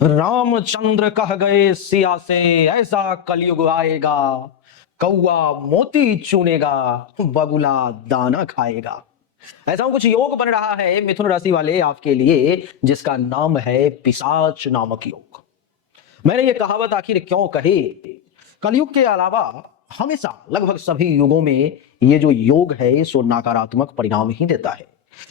रामचंद्र कह गए सिया से, ऐसा कलयुग आएगा, कौआ मोती चुनेगा, बगुला दाना खाएगा। ऐसा कुछ योग बन रहा है मिथुन राशि वाले आपके लिए, जिसका नाम है पिशाच नामक योग। मैंने ये कहावत आखिर क्यों कही? कलयुग के अलावा हमेशा लगभग सभी युगों में ये जो योग है सो नकारात्मक परिणाम ही देता है।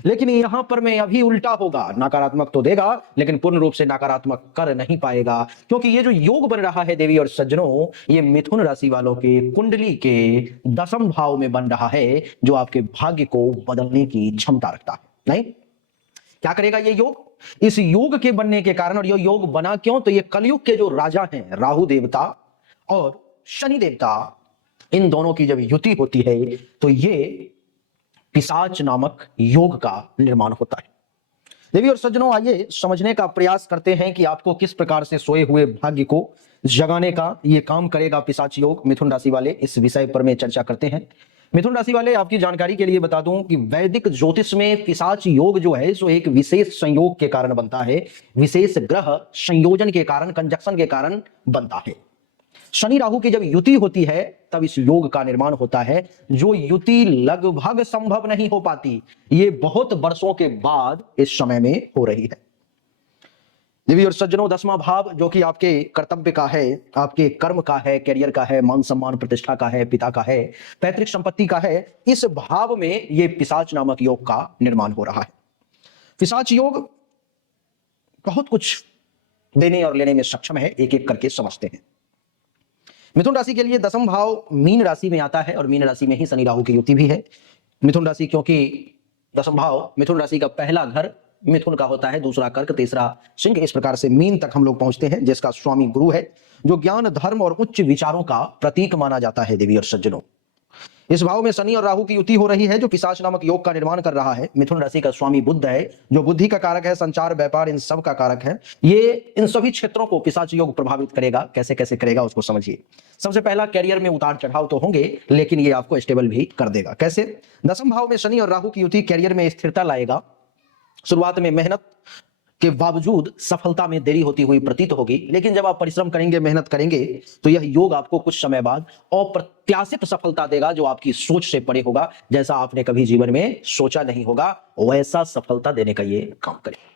लेकिन यहां पर मैं अभी उल्टा होगा, नकारात्मक तो देगा लेकिन पूर्ण रूप से नकारात्मक कर नहीं पाएगा, क्योंकि ये जो योग बन रहा है देवी और सज्जनों, ये मिथुन राशि वालों के कुंडली के दसम भाव में बन रहा है, जो आपके भाग्य को बदलने की क्षमता रखता है। नहीं, क्या करेगा ये योग? इस योग के बनने के कारण, और ये योग बना क्यों, तो ये कलयुग के जो राजा हैं राहु देवता और शनि देवता, इन दोनों की जब युति होती है तो ये पिशाच नामक योग का निर्माण होता है। देवी और सज्जनों, आइए समझने का प्रयास करते हैं कि आपको किस प्रकार से सोए हुए भाग्य को जगाने का ये काम करेगा पिशाच योग। मिथुन राशि वाले, इस विषय पर में चर्चा करते हैं। मिथुन राशि वाले, आपकी जानकारी के लिए बता दूं कि वैदिक ज्योतिष में पिशाच योग जो है सो एक विशेष संयोग के कारण बनता है, विशेष ग्रह संयोजन के कारण, कंजक्शन के कारण बनता है। शनि राहु की जब युति होती है तब इस योग का निर्माण होता है, जो युति लगभग संभव नहीं हो पाती, ये बहुत वर्षों के बाद इस समय में हो रही है। देवी और सज्जनों, दसवां भाव जो कि आपके कर्तव्य का है, आपके कर्म का है, कैरियर का है, मान सम्मान प्रतिष्ठा का है, पिता का है, पैतृक संपत्ति का है, इस भाव में ये पिशाच नामक योग का निर्माण हो रहा है। पिशाच योग बहुत कुछ देने और लेने में सक्षम है, एक एक करके समझते हैं। मिथुन राशि के लिए दसम भाव मीन राशि में आता है और मीन राशि में ही शनि राहु की युति भी है। मिथुन राशि, क्योंकि दसम भाव मिथुन राशि का पहला घर मिथुन का होता है, दूसरा कर्क, तीसरा सिंह, इस प्रकार से मीन तक हम लोग पहुंचते हैं, जिसका स्वामी गुरु है, जो ज्ञान, धर्म और उच्च विचारों का प्रतीक माना जाता है। देवी और सज्जनों, इस भाव में शनि और राहु की युति हो रही है, जो पिशाच नामक योग का निर्माण कर रहा है। मिथुन राशि का स्वामी बुध है, जो बुद्धि का कारक है, संचार, व्यापार, इन सब का कारक है। ये इन सभी क्षेत्रों को पिशाच योग प्रभावित करेगा। कैसे कैसे करेगा उसको समझिए। सबसे पहला, कैरियर में उतार चढ़ाव तो होंगे, लेकिन ये आपको स्टेबल भी कर देगा। कैसे? दसम भाव में शनि और राहु की युति कैरियर में स्थिरता लाएगा। शुरुआत में मेहनत के बावजूद सफलता में देरी होती हुई प्रतीत होगी, लेकिन जब आप परिश्रम करेंगे, मेहनत करेंगे, तो यह योग आपको कुछ समय बाद अप्रत्याशित सफलता देगा, जो आपकी सोच से परे होगा। जैसा आपने कभी जीवन में सोचा नहीं होगा, वैसा सफलता देने का ये काम करेगा।